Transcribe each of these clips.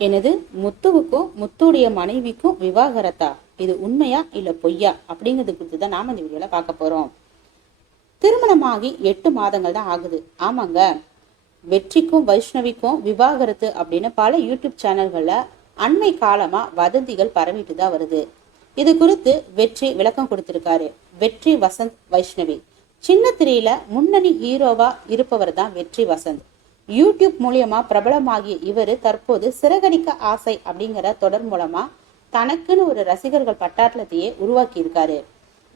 எனது முத்துவுக்கும் முத்துடைய மனைவிக்கும் விவாகரத்தா? இது உண்மையா இல்ல பொய்யா அப்படிங்கிறது குறித்து தான் நாம இந்த வீடியோல பார்க்க போறோம். திருமணமாகி 8 மாதங்கள் தான் ஆகுது. ஆமாங்க, வெற்றிக்கும் வைஷ்ணவிக்கும் விவாகரத்து அப்படின்னு பல யூடியூப் சேனல்கள்ல அண்மை காலமா வதந்திகள் பரவிட்டு தான் வருது. இது குறித்து வெற்றி விளக்கம் கொடுத்திருக்காரு. வெற்றி வசந்த் வைஷ்ணவி சின்ன திரையில முன்னணி ஹீரோவா இருப்பவர் தான் வெற்றி வசந்த். யூடியூப் மூலியமா பிரபலமாகிய இவரு தற்போது சிறகடிக்க ஆசை அப்படிங்கிற தொடர் மூலமா தனக்குன்னு ஒரு ரசிகர்கள் பட்டாளத்தையே உருவாக்கி இருக்காரு.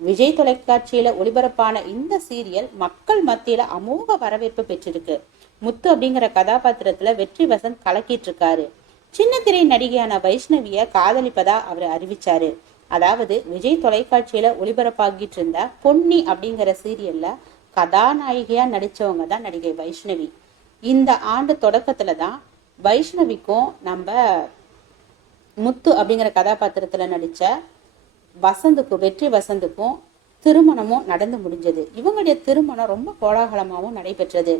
விஜய் தொலைக்காட்சியில ஒளிபரப்பான இந்த சீரியல் மக்கள் மத்தியில அமோக வரவேற்பு பெற்றிருக்கு. முத்து அப்படிங்கிற கதாபாத்திரத்துல வெற்றி வசந்த் கலக்கிட்டு இருக்காரு. சின்ன திரை நடிகையான வைஷ்ணவிய காதலிப்பதா அவர் அறிவிச்சாரு. அதாவது விஜய் தொலைக்காட்சியில ஒளிபரப்பாகிட்டு இருந்த பொன்னி அப்படிங்கிற சீரியல்ல கதாநாயகியா நடிச்சவங்க தான் நடிகை வைஷ்ணவி. இந்த ஆண்டு தொடக்கத்துல தான் வைஷ்ணவிக்கும் நம்ம முத்து அப்படிங்கிற கதாபாத்திரத்துல நடிச்ச வசந்துக்கும் வெற்றி வசந்துக்கும் திருமணமும் நடந்து முடிஞ்சது. இவங்களுடைய திருமணம் ரொம்ப கோலாகலமாகவும் நடைபெற்றது.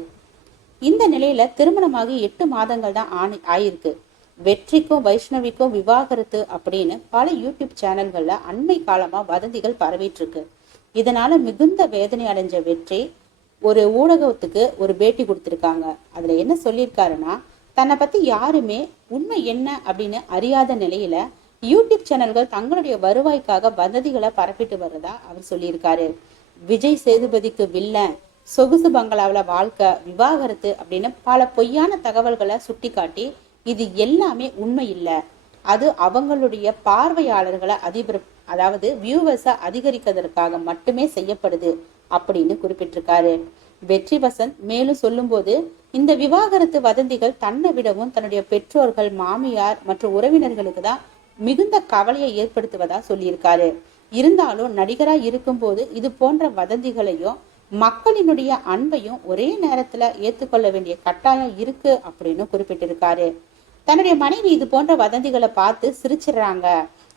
இந்த நிலையில திருமணமாகி 8 மாதங்கள் தான் ஆயிருக்கு. வெற்றிக்கும் வைஷ்ணவிக்கும் விவாகரத்து அப்படின்னு பல யூடியூப் சேனல்கள்ல அண்மை காலமா வதந்திகள் பரவிட்டு இருக்கு. இதனால மிகுந்த வேதனை அடைஞ்ச வெற்றி ஒரு ஊடகத்துக்கு ஒரு பேட்டி கொடுத்திருக்காங்க. அதுல என்ன சொல்லியிருக்காருன்னா, தன்னை பத்தி யாருமே உண்மை என்ன அப்படின்னு அறியாத நிலையில யூடியூப் சேனல்கள் தங்களுடைய வருவாய்க்காக வதந்திகளை பரப்பிட்டு வர்றதா அவர் சொல்லியிருக்காரு. விஜய் சேதுபதிக்கு வில்லன், சொகுசு பங்களாவில வாழ்க்கை, விவாகரத்து அப்படின்னு பல பொய்யான தகவல்களை சுட்டி காட்டி இது எல்லாமே உண்மை இல்லை, அது அவங்களுடைய பார்வையாளர்களை அதாவது வியூவர்ஸை அதிகரிக்கிறதுக்காக மட்டுமே செய்யப்படுது அப்படின்னு குறிப்பிட்டிருக்காரு. வெற்றி வசந்த் மேலும் சொல்லும் போது, இந்த விவாகரத்து வதந்திகள் தன்னை விடவும் தன்னுடைய பெற்றோர்கள், மாமியார் மற்றும் உறவினர்களுக்கு தான் மிகுந்த கவலையை ஏற்படுத்துவதா சொல்லியிருக்காரு. இருந்தாலும் நடிகரா இருக்கும் போது இது போன்ற வதந்திகளையும் மக்களினுடைய அன்பையும் ஒரே நேரத்துல ஏத்துக்கொள்ள வேண்டிய கட்டாயம் இருக்கு அப்படின்னு குறிப்பிட்டிருக்காரு. தன்னுடைய மனைவி இது போன்ற வதந்திகளை பார்த்து சிரிச்சிடறாங்க,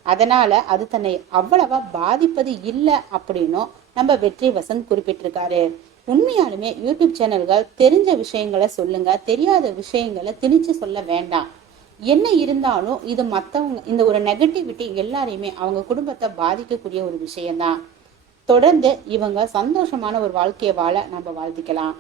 அதனால அது தன்னை அவ்வளவா பாதிப்பது இல்லை அப்படின்னும் நம்ம வெற்றி வசந்த் குறிப்பிட்டிருக்காரு. உண்மையாலுமே யூடியூப் சேனல்கள் தெரிஞ்ச விஷயங்களை சொல்லுங்க, தெரியாத விஷயங்களை திணிச்சு சொல்ல வேண்டாம். என்ன இருந்தாலும் இது மற்றவங்க இந்த ஒரு நெகட்டிவிட்டி எல்லாரையுமே அவங்க குடும்பத்தை பாதிக்கக்கூடிய ஒரு விஷயம்தான். தொடர்ந்து இவங்க சந்தோஷமான ஒரு வாழ்க்கையை வாழ நம்ம வாழ்த்திக்கலாம்.